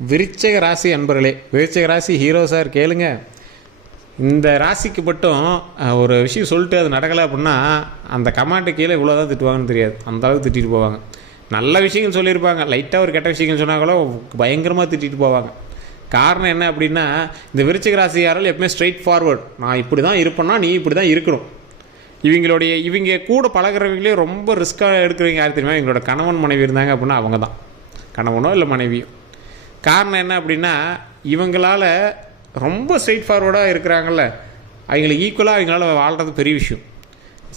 விருச்சிக ராசி அன்பர்களே, விருச்சிக ராசி ஹீரோ சார் கேளுங்க. இந்த ராசிக்கு மட்டும் ஒரு விஷயம் சொல்லிட்டு அது நடக்கலை அப்படின்னா அந்த கமாண்ட்டு கீழே இவ்வளோ தான் திட்டுவாங்கன்னு தெரியாது, அந்த அளவுக்கு திட்டிட்டு போவாங்க. நல்ல விஷயங்கள் சொல்லியிருப்பாங்க, லைட்டாக ஒரு கெட்ட விஷயங்கள் சொன்னால் கூட பயங்கரமாக திட்டிட்டு போவாங்க. காரணம் என்ன அப்படின்னா, இந்த விருச்சிக ராசியாரால் எப்பவுமே ஸ்ட்ரெயிட் ஃபார்வர்ட், நான் இப்படி தான் இருப்பேன்னா நீ இப்படி தான் இருக்கணும். இவங்க கூட பழகிறவங்களே ரொம்ப ரிஸ்க்காக எடுக்கிறவங்க யார் தெரியுமா? இவங்களோட கணவன் மனைவி இருந்தாங்க அப்படின்னா அவங்க தான், கணவனோ இல்லை மனைவியோ. காரணம் என்ன அப்படின்னா, இவங்களால் ரொம்ப ஸ்ட்ரெயிட் ஃபார்வர்டாக இருக்கிறாங்கல்ல, அவங்களுக்கு ஈக்குவலாக அவங்களால வாழ்கிறது பெரிய விஷயம்.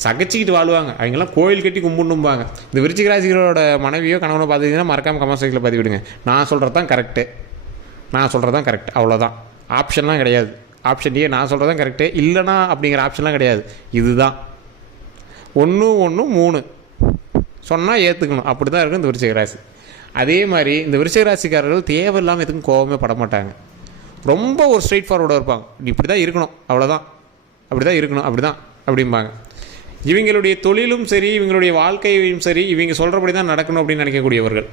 சகச்சிக்கிட்டு வாழ்வாங்க, அவங்களாம் கோயில் கட்டி கும்பிடும்பாங்க. இந்த விருச்சிக ராசிகளோட மனைவியோ கணவனோ பார்த்துக்கிங்கன்னா மறக்காமல் கமெண்ட் செக்ஷனில் பதிவிடுங்க. நான் சொல்கிறது தான் கரெக்டு, நான் சொல்கிறது தான் கரெக்ட், அவ்வளோதான். ஆப்ஷன்லாம் கிடையாது. ஆப்ஷன் ஏ நான் சொல்கிறது தான் கரெக்டு, இல்லைனா அப்படிங்கிற ஆப்ஷன்லாம் கிடையாது. இதுதான் 1 1 3 சொன்னால் ஏற்றுக்கணும். அப்படி தான் இருக்கும் இந்த விருச்சிக ராசி. அதே மாதிரி இந்த விருச்சிக ராசிக்காரர்கள் தேவையில்லாமல் எதுக்கும் கோபமே பட மாட்டாங்க. ரொம்ப ஒரு ஸ்ட்ரெயிட் ஃபார்வர்டாக இருப்பாங்க. இப்படி தான் இருக்கணும், அவ்வளோதான், அப்படி தான் இருக்கணும், அப்படி தான் அப்படிம்பாங்க. இவங்களுடைய தொழிலும் சரி, இவங்களுடைய வாழ்க்கையும் சரி, இவங்க சொல்கிறபடி தான் நடக்கணும் அப்படின்னு நினைக்கக்கூடியவர்கள்.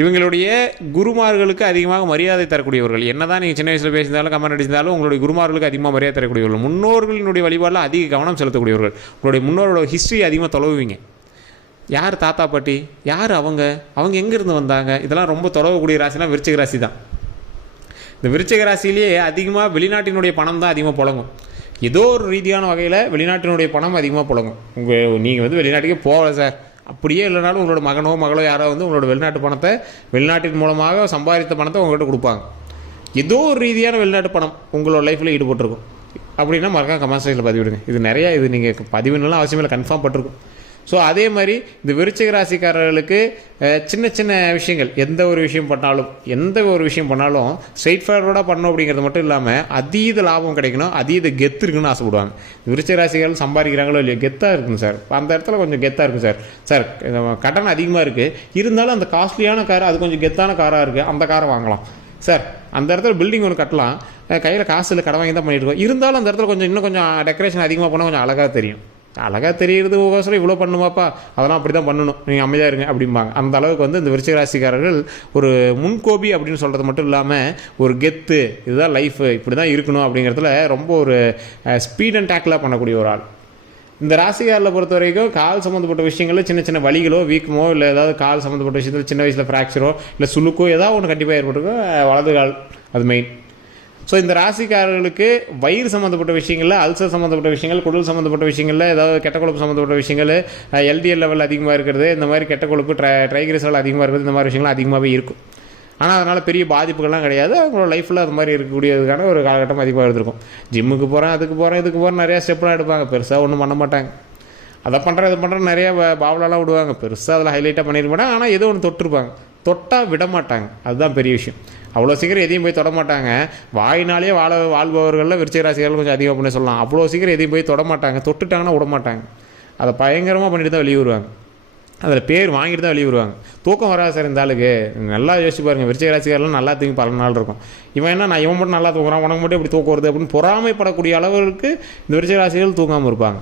இவங்களுடைய குருமார்களுக்கு அதிகமாக மரியாதை தரக்கூடியவர்கள். என்ன தான் நீங்கள் சின்ன வயசில் பேசியிருந்தாலும் கமெண்ட் அடிச்சிருந்தாலும் உங்களுடைய குருமார்களுக்கு அதிகமாக மரியாதை தரக்கூடியவர்கள். முன்னோர்களினுடைய வழிபாடில் அதிக கவனம் செலுத்தக்கூடியவர்கள். உங்களுடைய முன்னோரோட ஹிஸ்ட்ரி அதிகமாக தொலைவுவீங்க. யார் தாத்தா பாட்டி, யார் அவங்க எங்கேருந்து வந்தாங்க, இதெல்லாம் ரொம்ப தொலைவக்கூடிய ராசினா விருச்சிக ராசி தான். இந்த விருச்சிக ராசியிலேயே அதிகமாக வெளிநாட்டினுடைய பணம் தான் அதிகமாக புழங்கும். ஏதோ ஒரு ரீதியான வகையில் வெளிநாட்டினுடைய பணம் அதிகமாக புழங்கும். நீங்கள் வெளிநாட்டுக்கே போகல சார், அப்படியே இல்லைனாலும் உங்களோட மகனோ மகளோ யாரோ உங்களோட வெளிநாட்டு பணத்தை, வெளிநாட்டின் மூலமாக சம்பாதித்த பணத்தை உங்கள்கிட்ட கொடுப்பாங்க. ஏதோ ஒரு ரீதியான வெளிநாட்டு பணம் உங்களோட லைஃப்பில் ஈடுபட்டிருக்கும். அப்படின்னா மறக்காம கமெண்ட் செக்ஷனில் பதிவிடுங்க. இது நிறையா, இது நீங்கள் பதிவுனாலும் அவசியம் இல்லை, கன்ஃபார்ம் பட்டிருக்கும். ஸோ அதே மாதிரி இந்த விருச்சிக ராசிக்காரர்களுக்கு சின்ன சின்ன விஷயங்கள், எந்த ஒரு விஷயம் பண்ணாலும் ஸ்ட்ரெயிட் ஃபார்வர்டாக பண்ணணும் அப்படிங்கிறது மட்டும் இல்லாமல் அதீத லாபம் கிடைக்கணும், அதீத கெத்து இருக்குன்னு ஆசைப்படுவாங்க. விருச்சிக ராசிக்காரர்கள் சம்பாதிக்கிறாங்களோ இல்லையோ கெத்தாக இருக்குங்க சார், அந்த இடத்துல கொஞ்சம் கெத்தாக இருக்கும் சார். சார் கட்டணம் அதிகமாக இருக்குது, இருந்தாலும் அந்த காஸ்ட்லியான கார், அது கொஞ்சம் கெத்தான காராக இருக்குது, அந்த காரை வாங்கலாம் சார். அந்த இடத்துல பில்டிங் ஒன்று கட்டலாம், கையில் காசு இல்லை, கடை வாங்கி தான் பண்ணிட்டு இருக்கோம், இருந்தாலும் அந்த இடத்துல இன்னும் கொஞ்சம் டெக்கரேஷன் அதிகமாக பண்ணால் கொஞ்சம் அழகாக தெரியும். அழகாக தெரியுறது ஒவ்வொரு இவ்வளோ பண்ணுவாப்பா, அதெல்லாம் அப்படி தான் பண்ணணும், நீங்கள் அமைதியாக இருங்க அப்படிம்பாங்க. அந்த அளவுக்கு இந்த விருச்சிக ராசிக்காரர்கள் ஒரு முன்கோபி அப்படின்னு சொல்கிறது மட்டும் இல்லாமல் ஒரு கெத்து, இதுதான் லைஃபு, இப்படி தான் இருக்கணும் அப்படிங்கிறதுல ரொம்ப ஒரு ஸ்பீட் அண்ட் டேக்கிளாக பண்ணக்கூடிய ஒரு ஆள். இந்த ராசிக்காரில் பொறுத்த வரைக்கும் கால் சம்மந்தப்பட்ட விஷயங்களில் சின்ன சின்ன வலிகளோ வீக்கமோ இல்லை ஏதாவது கால் சம்மந்தப்பட்ட விஷயத்தில் சின்ன வயசில் ஃப்ராக்சரோ இல்லை சுளுக்கோ ஏதாவது ஒன்று கண்டிப்பாக ஏற்பட்டிருக்கும். வலது கால் அது மெயின். ஸோ இந்த ராசிக்காரர்களுக்கு வயிறு சம்மந்தப்பட்ட விஷயங்களில், அல்சர் சம்மந்தப்பட்ட விஷயங்கள், குடல் சம்மந்தப்பட்ட விஷயங்களில், ஏதாவது கெட்ட கொழுப்பு சம்மந்தப்பட்ட விஷயங்கள், எல்டிஎல் லெவல் அதிகமாக இருக்கிறது, இந்த மாதிரி கெட்ட கொழுப்பு ட்ரைகிளிசரைட் அதிகமாக இருக்கிறது, இந்த மாதிரி விஷயங்கள் அதிகமாகவே இருக்கும். ஆனால் அதனால் பெரிய பாதிப்புகள்லாம் கிடையாது. அவங்களோட லைஃப்பில் அது மாதிரி இருக்கக்கூடியதுக்கான ஒரு காலகட்டம் அதிகமாக இருந்திருக்கும். ஜிம்முக்கு போகிறேன், இதுக்கு போகிறேன் நிறையா ஸ்டெப்லாம் எடுப்பாங்க, பெருசாக ஒன்றும் பண்ண மாட்டாங்க. அதை பண்ணுறேன் இது பண்ணுறேன் நிறையா பாவலாலாம் விடுவாங்க, பெருசாக அதில் ஹைலைட்டாக பண்ணியிருக்க மாட்டாங்க. ஆனால் ஏதோ ஒன்று தொட்டிருப்பாங்க, தொட்டால் விட மாட்டாங்க, அதுதான் பெரிய விஷயம். அவ்வளோ சீக்கிரம் எதையும் போய் தொட மாட்டாங்க. வாயினாலே வாழ்பவர்களில் விருச்சிக ராசிகள் கொஞ்சம் அதிகம் பண்ணி சொல்லலாம். அவ்வளோ சீக்கிரம் எதையும் போய் தொட மாட்டாங்க, தொட்டுட்டாங்கன்னா விட மாட்டாங்க. அதை பயங்கரமாக பண்ணிட்டு தான் வெளியே வருவாங்க, அதில் பேர் வாங்கிட்டு தான் வெளியே வருவாங்க. தூக்கம் வராது சார் இந்த ஆளுக்கு, நல்லா யோசிச்சு பாருங்கள். விருச்சிக ராசிக்காரெல்லாம் நல்லா தூங்கி பல நாள் இருக்கும். நான் மட்டும் நல்லா தூங்குறான், உனக்கு மட்டும் இப்படி தூக்கம் வருது அப்படின்னு பொறாமைப்படக்கூடிய அளவுக்கு இந்த விருச்சிக ராசிகள் தூங்காமல் இருப்பாங்க.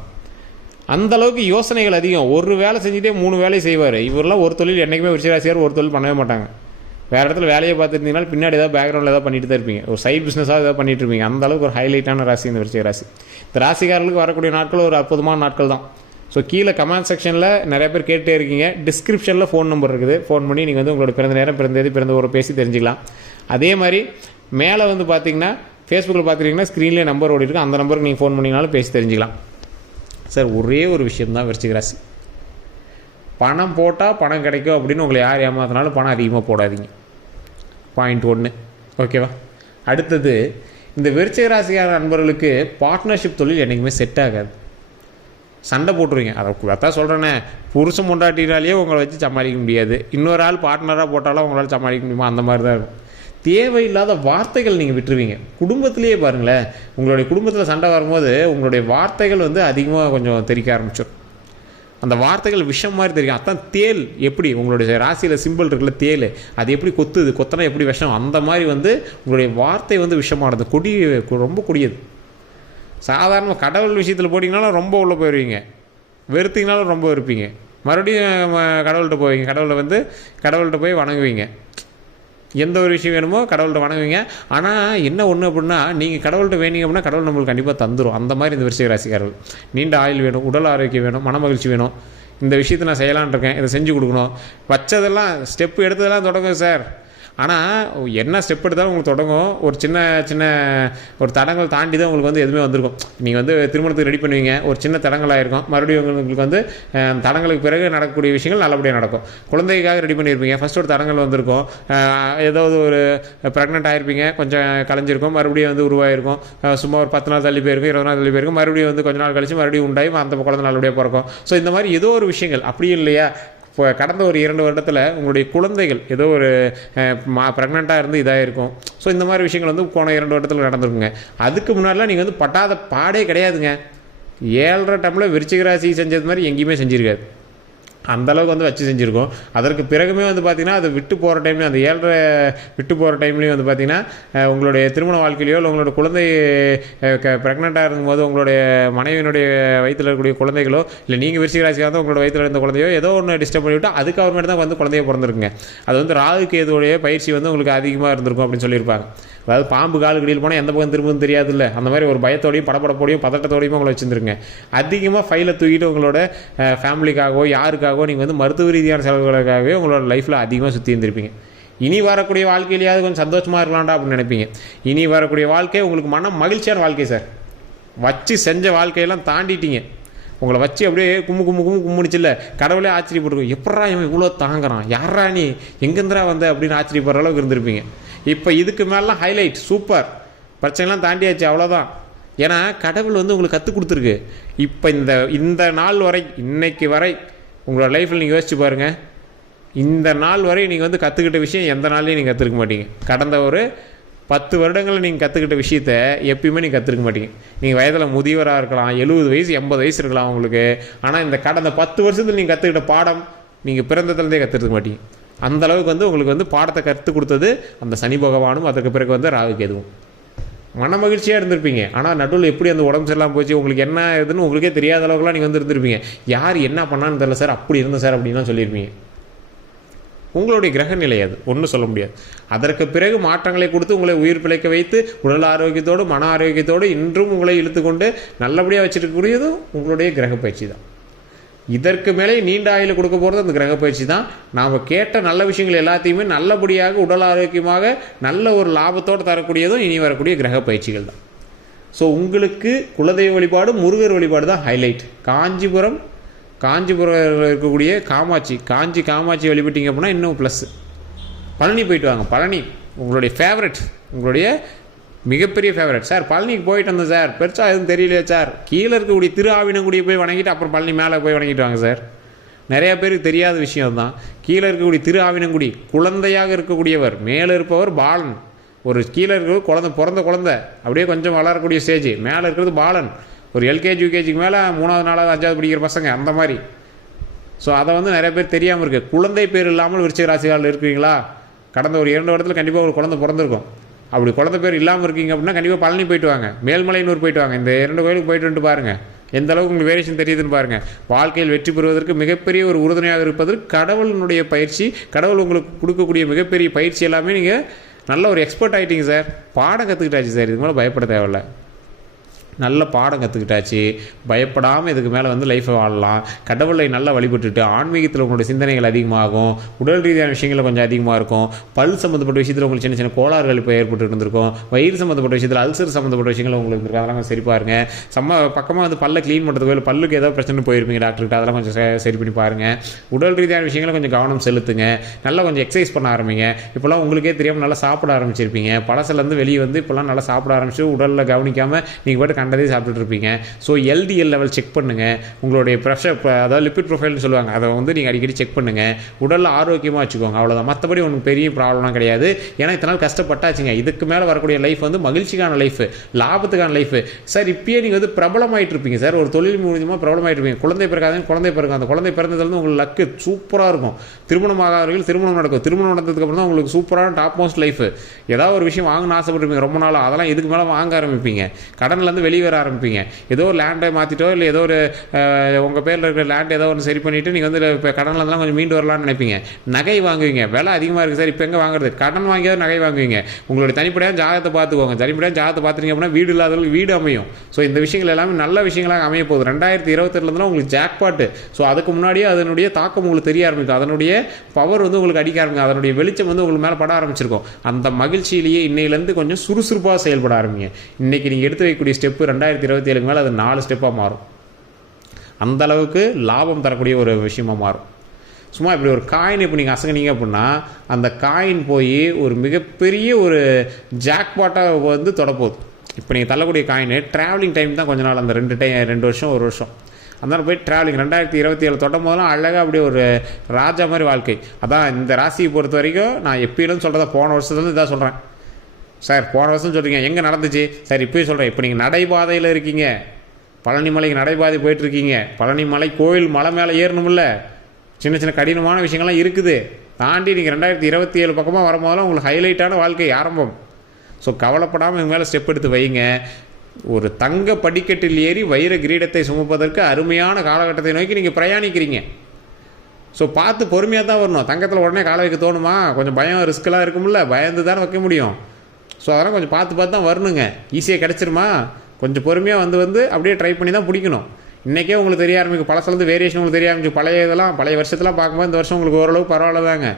அந்தளவுக்கு யோசனைகள் அதிகம். ஒரு வேலை செஞ்சுட்டே 3 வேலையை செய்வார். இவரெல்லாம் ஒரு தொழில் என்றைக்குமே விருச்சிக ராசியார் ஒரு தொழில் பண்ணவே மாட்டாங்க. வேறு இடத்துல வேலையை பார்த்துருந்தீங்கன்னா பின்னாடி ஏதாவது பேக்ரவுண்டில் ஏதாவது பண்ணிட்டு தான் இருப்பீங்க, ஒரு சைட் பிஸ்னஸாக ஏதாவது பண்ணிட்டு இருப்பீங்க. அந்தளவுக்கு ஒரு ஹைலைட்டான ராசி இந்த விருச்சிக ராசி. இந்த ராசிக்காரர்களுக்கு வரக்கூடிய நாட்கள் ஒரு அற்புதமான நாட்கள் தான். ஸோ கீழே கமெண்ட் செக்ஷனில் நிறைய பேர் கேட்டே இருக்கீங்க, டிஸ்கிரிப்ஷனில் ஃபோன் நம்பர் இருக்குது, ஃபோன் பண்ணி நீங்கள் உங்களோட பிறந்த நேரம், பிறந்த தேதி, பிறந்த ஊரை பேசி தெரிஞ்சுக்கலாம். அதே மாதிரி மேலே பார்த்தீங்கன்னா ஃபேஸ்புக்கில் பார்த்துட்டிங்கன்னா ஸ்க்ரீன்லேயே நம்பர் ஓடிட்டு இருக்கு, அந்த நம்பருக்கு நீங்கள் ஃபோன் பண்ணிங்கனாலும் பேசி தெரிஞ்சுக்கலாம். சார் ஒரே ஒரு விஷயம்தான் விருச்சிக ராசி, பணம் போட்டால் பணம் கிடைக்கும் அப்படின்னு உங்களை யார் ஏமாத்தினாலும் பணம் அதிகமாக போடாதீங்க. பாயிண்ட் 1, ஓகேவா? அடுத்தது, இந்த விருச்சிக ராசியான நண்பர்களுக்கு பார்ட்னர்ஷிப் தொழில் என்றைக்குமே செட் ஆகாது. சண்டை போட்டுருவீங்க. அதான் சொல்கிறேன்னே, புருஷன் பொண்டாட்டினாலேயே உங்களை வச்சு சமாளிக்க முடியாது, இன்னொரு ஆள் பார்ட்னராக போட்டாலும் உங்களால் சமாளிக்க முடியுமா? அந்த மாதிரி தான் இருக்கும். தேவையில்லாத வார்த்தைகள் நீங்கள் விட்டுருவீங்க. குடும்பத்திலேயே பாருங்களேன், உங்களுடைய குடும்பத்தில் சண்டை வரும்போது உங்களுடைய வார்த்தைகள் அதிகமாக கொஞ்சம் தெரிக்க ஆரம்பிச்சிடும். அந்த வார்த்தைகள் விஷம் மாதிரி தெரியும். அதான் தேல் எப்படி உங்களுடைய ராசியில் சிம்பிள் இருக்குல்ல, தேல், அது எப்படி கொத்தனா எப்படி விஷம், அந்த மாதிரி உங்களுடைய வார்த்தை விஷமானது, ரொம்ப கொடியது. சாதாரண கடவுள் விஷயத்தில் போட்டிங்கனாலும் ரொம்ப உள்ளே போயிடுவீங்க, வெறுத்திங்கனாலும் ரொம்ப இருப்பீங்க, மறுபடியும் கடவுள்கிட்ட போவீங்க, கடவுள்கிட்ட போய் வணங்குவீங்க. எந்த ஒரு விஷயம் வேணுமோ கடவுள்கிட்ட வணங்குவீங்க. ஆனால் என்ன ஒன்று அப்படின்னா, நீங்கள் கடவுள்கிட்ட வேண்டிங்க அப்படின்னா கடவுள் நம்மளுக்கு கண்டிப்பாக தந்துடும். அந்த மாதிரி இந்த விருச்சிக ராசிக்காரர்கள். நீண்ட ஆயுள் வேணும், உடல் ஆரோக்கியம் வேணும், மன மகிழ்ச்சி வேணும், இந்த விஷயத்தை நான் செய்யலான் இருக்கேன், இதை செஞ்சு கொடுக்கணும், வச்சதெல்லாம் ஸ்டெப்பு எடுத்ததெல்லாம் தொடங்கும் சார். ஆனால் என்ன ஸ்டெப் எடுத்தாலும் உங்களுக்கு தொடங்கும். ஒரு சின்ன சின்ன ஒரு தடங்கள் தாண்டி தான் உங்களுக்கு வந்து எதுவுமே வந்திருக்கும். நீங்கள் வந்து திருமணத்துக்கு ரெடி பண்ணுவீங்க, ஒரு சின்ன தடங்களாக இருக்கும், மறுபடியும் உங்களுக்கு வந்து தடங்களுக்கு பிறகு நடக்கக்கூடிய விஷயங்கள் நல்லபடியாக நடக்கும். குழந்தைக்காக ரெடி பண்ணியிருப்பீங்க, ஃபஸ்ட் ஒரு தடங்கள் வந்திருக்கும், ஏதாவது ஒரு ப்ரெக்னென்ட் ஆகிருப்பீங்க, கொஞ்சம் கலைஞ்சிருக்கும், மறுபடியும் வந்து உருவாயிருக்கும், சும்மா ஒரு 10 நாள் தள்ளி போயிருக்கும், 20 நாள் தள்ளி போயிருக்கும், மறுபடியும் வந்து கொஞ்ச நாள் கழிச்சு மறுபடியும் உண்டாயும் அந்த குழந்தை நல்லபடியாக பிறக்கும். ஸோ இந்த மாதிரி ஏதோ ஒரு விஷயங்கள் அப்படியும் இல்லையா, இப்போ கடந்த ஒரு 2 வருடத்தில் உங்களுடைய குழந்தைகள் ஏதோ ஒரு ப்ரெக்னெண்ட்டாக இருந்து இதாக இருக்கும். ஸோ இந்த மாதிரி விஷயங்கள் வந்து போன 2 வருடத்தில் நடந்திருக்குங்க. அதுக்கு முன்னாடிலாம் நீங்கள் வந்து பட்டாத பாடே கிடையாதுங்க. 7.5 டம்ளர் விருச்சிக ராசி செஞ்சது மாதிரி எங்கேயுமே செஞ்சுருக்காது. அந்தளவுக்கு வந்து வச்சு செஞ்சுருக்கோம். அதற்கு பிறகுமே வந்து பார்த்திங்கன்னா அது விட்டு போகிற டைம்லேயும், அந்த 7.5 விட்டு போகிற டைம்லேயும் வந்து பார்த்திங்கன்னா உங்களுடைய திருமண வாழ்க்கையிலையோ இல்லை உங்களோட குழந்தை ப்ரெக்னெண்ட்டாக இருக்கும்போது உங்களுடைய மனைவியினுடைய வயிற்றில் இருக்கக்கூடிய குழந்தைகளோ இல்லை நீங்கள் விருச்சிக ராசியாக இருந்தால் உங்களோட வயிற்றில் இருந்த குழந்தையோ ஏதோ ஒன்று டிஸ்டர்ப் பண்ணிவிட்டு அதுக்கு அப்புறமேட்டு தான் வந்து குழந்தைய பிறந்திருக்குங்க. அது வந்து ராகு கேதுவுடைய பயிற்சி வந்து உங்களுக்கு அதிகமாக இருந்திருக்கும் அப்படின்னு சொல்லியிருப்பாங்க. அதாவது பாம்பு கால் கடியில் போனால் எந்த பக்கம் திரும்பவும் தெரியாது இல்லை, அந்த மாதிரி ஒரு பயத்தோடையும் படப்படப்போடையும் பதட்டத்தோடையும் உங்களை வச்சுருந்துருங்க. அதிகமாக ஃபைலை தூக்கிட்டு உங்களோட ஃபேமிலிக்காகவோ யாருக்காகவோ நீங்கள் வந்து மருத்துவ ரீதியான செலவுகளுக்காகவே உங்களோட லைஃப்பில் அதிகமாக சுற்றி இருந்திருப்பீங்க. இனி வரக்கூடிய வாழ்க்கையிலேயாவது கொஞ்சம் சந்தோஷமாக இருக்கலாம்டா அப்படின்னு நினைப்பீங்க. இனி வரக்கூடிய வாழ்க்கை உங்களுக்கு மன மகிழ்ச்சியான வாழ்க்கை சார். வச்சு செஞ்ச வாழ்க்கையெல்லாம் தாண்டிட்டீங்க. உங்களை வச்சு அப்படியே கும்முடிச்சில்ல, கடவுளே ஆச்சரியப்பட்டிருக்கும், எப்படா இவன் இவ்வளோ தாங்குறான், யாரா நீ எங்கேருந்துரா வந்த அப்படின்னு ஆச்சரியப்படுற அளவுக்கு இருந்திருப்பீங்க. இப்போ இதுக்கு மேலாம் ஹைலைட் சூப்பர், பிரச்சனைலாம் தாண்டியாச்சு, அவ்வளோதான். ஏன்னா கடவுள் வந்து உங்களுக்கு கற்றுக் கொடுத்துருக்கு. இப்போ இந்த நாள் வரை, இன்னைக்கு வரை உங்களோட லைஃப்பில் நீங்கள் யோசிச்சு பாருங்கள், இந்த நாள் வரை நீங்கள் வந்து கற்றுக்கிட்ட விஷயம் எந்த நாள்லையும் நீங்கள் கற்றுக்க மாட்டீங்க. கடந்த ஒரு 10 வருடங்களில் நீங்கள் கற்றுக்கிட்ட விஷயத்தை எப்பயுமே நீங்கள் கற்றுக்க மாட்டீங்க. நீங்கள் வயதில் முதியவராக இருக்கலாம், 70 வயசு 80 வயசு இருக்கலாம் உங்களுக்கு. ஆனால் இந்த கடந்த 10 வருஷத்தில் நீங்கள் கற்றுக்கிட்ட பாடம் நீங்கள் பிறந்ததுலேருந்தே கற்றுக்க மாட்டீங்க. அந்தளவுக்கு வந்து உங்களுக்கு வந்து பாடத்தை கற்றுக் கொடுத்தது அந்த சனி பகவானும், அதற்கு பிறகு வந்து ராகு கேதுவும். மன மகிழ்ச்சியாக இருந்திருப்பீங்க. ஆனால் நடுவில் எப்படி அந்த உடம்பு சரியில்லாமல் போச்சு, உங்களுக்கு என்ன இதுன்னு உங்களுக்கே தெரியாத அளவுக்குலாம் நீங்கள் வந்து இருந்திருப்பீங்க. யார் என்ன பண்ணான்னு தெரியல சார், அப்படி இருந்தேன் சார் அப்படின்லாம் சொல்லியிருப்பீங்க. உங்களுடைய கிரக நிலை அது ஒன்றும் சொல்ல முடியாது. அதற்கு பிறகு மாற்றங்களை கொடுத்து உங்களை உயிர் பிழைக்க வைத்து உடல் ஆரோக்கியத்தோடு மன ஆரோக்கியத்தோடு இன்றும் உங்களை இழுத்துக்கொண்டு நல்லபடியாக வச்சுருக்கக்கூடியதும் உங்களுடைய கிரக பயிற்சி தான். இதற்கு மேலே நீண்ட ஆயுள் கொடுக்க போகிறது அந்த கிரக பயிற்சி தான். நாம் கேட்ட நல்ல விஷயங்கள் எல்லாத்தையுமே நல்லபடியாக உடல் ஆரோக்கியமாக நல்ல ஒரு லாபத்தோடு தரக்கூடியதும் இனி வரக்கூடிய கிரக பயிற்சிகள் தான். ஸோ உங்களுக்கு குலதெய்வ வழிபாடு, முருகர் வழிபாடு தான் ஹைலைட். காஞ்சிபுரம் இருக்கக்கூடிய காமாட்சி வழிபட்டீங்க அப்படின்னா இன்னும் ப்ளஸ்ஸு. பழனி போயிட்டு வாங்க. பழனி உங்களுடைய ஃபேவரட், உங்களுடைய மிகப்பெரிய ஃபேவரட். சார் பழனிக்கு போயிட்டு வந்தேன் சார், பெருசாக எதுவும் தெரியலையா சார், கீழே இருக்கக்கூடிய திரு ஆவினங்குடியை போய் வணங்கிட்டு அப்புறம் பழனி மேலே போய் வணங்கிட்டு வாங்க சார். நிறையா பேருக்கு தெரியாத விஷயம் தான். கீழே இருக்கக்கூடிய திரு ஆவினங்குடி குழந்தையாக இருக்கக்கூடியவர், மேலே இருப்பவர் பாலன். ஒரு கீழே இருக்கிறது பிறந்த குழந்தை அப்படியே கொஞ்சம் வளரக்கூடிய ஸ்டேஜ், மேலே இருக்கிறது பாலன். ஒரு எல்கேஜி யூகேஜிக்கு மேலே 3வது 4வது 5வது படிக்கிற பசங்க அந்த மாதிரி. ஸோ அதை வந்து நிறைய பேர் தெரியாமல் இருக்குது. குழந்தை பேர் இல்லாமல் விருச்சிக ராசிகாரில் இருக்கிறீங்களா? கடந்த ஒரு 2 வருடத்தில் கண்டிப்பாக ஒரு குழந்தை பிறந்திருக்கும். அப்படி குழந்தை பேர் இல்லாமல் இருக்கீங்க அப்படின்னா கண்டிப்பாக பழனி போயிட்டு வாங்க, மேல்மலையனூர் போயிட்டு வாங்க. இந்த 2 கோயிலுக்கு போயிட்டு வந்துட்டு பாருங்கள், எந்த அளவுக்கு உங்களுக்கு வேரியேஷன் தெரியுதுன்னு பாருங்கள். வாழ்க்கையில் வெற்றி பெறுவதற்கு மிகப்பெரிய ஒரு உறுதுணையாக இருப்பதற்கு கடவுளினுடைய பயிற்சி, கடவுள் உங்களுக்கு கொடுக்கக்கூடிய மிகப்பெரிய பயிற்சி எல்லாமே நீங்கள் நல்ல ஒரு எக்ஸ்பர்ட் ஆகிட்டீங்க சார். பாடம் கற்றுக்கிட்டாச்சு சார், இது மேலே பயப்பட தேவையில்லை. நல்ல பாடம் கற்றுக்கிட்டாச்சு, பயப்படாமல் இதுக்கு மேலே வந்து லைஃப்பை வாழலாம். கடவுளை நல்லா வழிபட்டுட்டு ஆன்மீகத்தில் உங்களுடைய சிந்தனைகள் அதிகமாகும், உடல் ரீதியான விஷயங்கள் கொஞ்சம் அதிகமாக இருக்கும். பல் சம்மந்தப்பட்ட விஷயத்தில் உங்களுக்கு சின்ன சின்ன கோளாறுகள் இப்போ ஏற்பட்டு இருந்திருக்கும். வயிறு சம்மந்தப்பட்ட விஷயத்தில் அல்சர் சம்மந்தப்பட்ட விஷயங்கள் உங்களுக்கு இருக்கும். அதெல்லாம் கொஞ்சம் சரி பாருங்கள். பக்கமாக வந்து பல்லை க்ளீன் பண்ணுறதுக்கு இல்லை பல்லுக்கு ஏதாவது பிரச்சனை போயிருப்பீங்க டாக்டர்கிட்ட, அதெல்லாம் கொஞ்சம் சரி பண்ணி பாருங்கள். உடல் ரீதியான விஷயங்களை கொஞ்சம் கவனம் செலுத்துங்க. நல்லா கொஞ்சம் எக்ஸசைஸ் பண்ண ஆரம்பிங்க. இப்போலாம் உங்களுக்கே தெரியாமல் நல்லா சாப்பிட ஆரம்பிச்சிருப்பீங்க. பழசிலேருந்து வெளியே வந்து இப்போலாம் நல்லா சாப்பிட ஆரம்பிச்சு உடலில் கவனிக்காமல் நீங்கள் பாட்டு கண்டதே சாப்பிட்டுட்டு இருப்பீங்க. ஸோ எல்டிஎல் லெவல் செக் பண்ணுங்கள். உங்களுடைய ப்ரெஷர், அதாவது லிப்பிட் ப்ரொஃபைல்னு சொல்லுவாங்க, அதை வந்து நீங்கள் அடிக்கடி செக் பண்ணுங்கள். உடலில் ஆரோக்கியமாக வச்சுக்கோங்க. அவ்வளோதான். மற்றபடி ஒன்றும் பெரிய ப்ராப்ளம்லாம் கிடையாது. ஏன்னா இத்தனை நாள் கஷ்டப்பட்டாச்சுங்க. இதுக்கு மேலே வரக்கூடிய லைஃப் வந்து மகிழ்ச்சிக்கான லைஃபு, லாபத்துக்கான லைஃபு. சார் இப்பயே நீங்கள் வந்து பிரபலமாயிட்டு இருப்பீங்க சார், ஒரு தொழில் மூலியமாக பிரபலமாயிட்டு இருப்பீங்க. குழந்தை பிறக்காதவங்க குழந்தை பிறக்கும். அந்த குழந்தை பிறந்ததுலேருந்து உங்களுக்கு லக்கு சூப்பராக இருக்கும். திருமணமாகாதவர்கள் திருமணம் நடக்கும். திருமணம் நடந்ததுக்கப்புறம் தான் உங்களுக்கு சூப்பரான டாப் மோஸ்ட் லைஃபு. ஏதாவது ஒரு விஷயம் வாங்கணும்னு ஆசைப்பட்டுருப்பீங்க ரொம்ப நாளாக, அதெல்லாம் இதுக்கு மேலே வாங்க ஆரம்பிப்பீங்க. கடன்லேருந்து வெளியே வெளியே வர ஆரம்பிப்பீங்க. ஏதோ ஒரு லேண்டை மாற்றிட்டோ இல்லை ஏதோ ஒரு உங்கள் பேரில் இருக்கிற லேண்ட் ஏதோ ஒன்று சரி பண்ணிவிட்டு நீங்கள் வந்து இப்போ கடனில் இருந்தாலும் கொஞ்சம் மீண்டு வரலாம்னு நினைப்பீங்க. நகை வாங்குவீங்க, விலை அதிகமாக இருக்குது சார் இப்போ எங்கே வாங்குறது, கடன் வாங்கியாவது நகை வாங்குவீங்க. உங்களுடைய தனிப்படையாக ஜாதகத்தை பார்த்துக்கோங்க. தனிப்படையாக ஜாதகத்தை பார்த்துட்டீங்க அப்படின்னா வீடு இல்லாதவங்களுக்கு வீடு அமையும். ஸோ இந்த விஷயங்கள் எல்லாமே நல்ல விஷயங்களாக அமைய போகுது. 2022 உங்களுக்கு ஜாக்பாட்டு. ஸோ அதுக்கு முன்னாடியே அதனுடைய தாக்கம் உங்களுக்கு தெரிய ஆரம்பிக்கும், அதனுடைய பவர் வந்து உங்களுக்கு அடிக்க ஆரம்பிக்கும், அதனுடைய வெளிச்சம் வந்து உங்களுக்கு மேலே பட ஆரம்பிச்சிருக்கும். அந்த மகிழ்ச்சியிலேயே இன்னையிலேருந்து கொஞ்சம் சுறுசுறுப்பாக செயல்பட ஆரம்பிங்க. இன்றைக்கி நீங்கள் எடுத்து வைக்கக்கூடிய ஸ்டெப்பு 2027 மேலே அது 4 ஸ்டெப்பாக மாறும். அந்த அளவுக்கு லாபம் தரக்கூடிய ஒரு விஷயமாக மாறும். சும்மா இப்படி ஒரு காயின் இப்போ நீங்கள் அசங்கினீங்க அப்படின்னா அந்த காயின் போய் ஒரு மிகப்பெரிய ஒரு ஜாக்பாட்டாக வந்து தொடப்போகுது. இப்போ நீங்கள் தள்ளக்கூடிய காயின் ட்ராவலிங் டைம் தான் கொஞ்ச நாள், அந்த 2 வருஷம் 1 வருஷம் அதனால போய் ட்ராவலிங் 2027 தொட்டும் போதெல்லாம் அழகாக அப்படியே ஒரு ராஜா மாதிரி வாழ்க்கை. அதான் இந்த ராசியை பொறுத்த வரைக்கும் நான் எப்பயும் சொல்கிறதா, போன வருஷத்துலேருந்து இதான் சொல்கிறேன். சார் போன வருஷம் சொல்கிறீங்க எங்கே நடந்துச்சு சார், இப்போயும் சொல்கிறேன். இப்போ நீங்கள் நடைபாதையில் இருக்கீங்க, பழனி மலைக்கு நடைபாதை போயிட்டுருக்கீங்க, பழனி மலை கோயில் மலை மேலே ஏறணும்ல, சின்ன சின்ன கடினமான விஷயங்கள்லாம் இருக்குது. தாண்டி நீங்கள் 2027 பக்கமாக வரும்போதெல்லாம் உங்களுக்கு ஹைலைட்டான வாழ்க்கை ஆரம்பம். ஸோ கவலைப்படாமல் இவங்க மேலே ஸ்டெப் எடுத்து வைங்க. ஒரு தங்க படிக்கட்டில் ஏறி வைர கிரீடத்தை சுமப்பதற்கு அருமையான காலகட்டத்தை நோக்கி நீங்கள் பிரயாணிக்கிறீங்க. ஸோ பார்த்து பொறுமையாக தான் வரணும். தங்கத்தில் உடனே காலை வைக்க தோணுமா? கொஞ்சம் பயம் ரிஸ்க்கெலாம் இருக்கும்ல, பயந்து தானே வைக்க முடியும். ஸோ அதெல்லாம் கொஞ்சம் பார்த்து தான் வரணுங்க. ஈஸியாக கிடச்சிருமா? கொஞ்சம் பொறுமையாக வந்து அப்படியே ட்ரை பண்ணி தான் பிடிக்கணும். இன்றைக்கே உங்களுக்கு தெரிய ஆரம்பிக்கும், பழசுலேருந்து வேரியேஷன் உங்களுக்கு தெரிய ஆரம்பிக்கும். பழைய வருஷத்தெலாம் பார்க்கும்போது இந்த வருஷம் உங்களுக்கு ஓரளவு பரவாயில்ல தாங்க,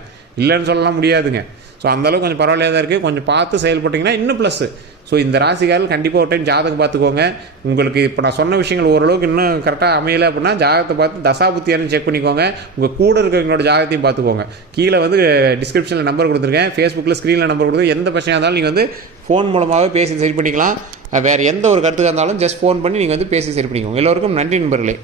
இல்லைன்னு சொல்லலாம் முடியாதுங்க. ஸோ அந்தளவுக்கு கொஞ்சம் பரவாயில்லையாக தான் இருக்குது. கொஞ்சம் பார்த்து செயல்பட்டிங்கன்னா இன்னும் ப்ளஸ்ஸு. ஸோ இந்த ராசிக்காரர்கள் கண்டிப்பாக ஒரு டைம் ஜாதகம் பார்த்துக்கோங்க. உங்களுக்கு இப்போ நான் சொன்ன விஷயங்கள் ஓரளவுக்கு இன்னும் கரெக்டாக அமையலை அப்படின்னா ஜாதகத்தை பார்த்து தசாபுத்தியானு செக் பண்ணிக்கோங்க. உங்கள் கூட இருக்கிறவங்களோட ஜாதகத்தையும் பார்த்துக்கோங்க. கீழே வந்து டிஸ்கிரிப்ஷனில் நம்பர் கொடுத்துருக்கேன், ஃபேஸ்புக்கில் ஸ்க்ரீனில் நம்பர் கொடுத்து எந்த பிரச்சனையாக இருந்தாலும் நீங்கள் வந்து ஃபோன் மூலமாகவே பேசி சரி பண்ணிக்கலாம். வேறு எந்த ஒரு கருத்துக்காக இருந்தாலும் ஜஸ்ட் ஃபோன் பண்ணி நீங்கள் வந்து பேசி சரி பண்ணிக்கோங்க. எல்லோருக்கும் நன்றி நண்பர்களே.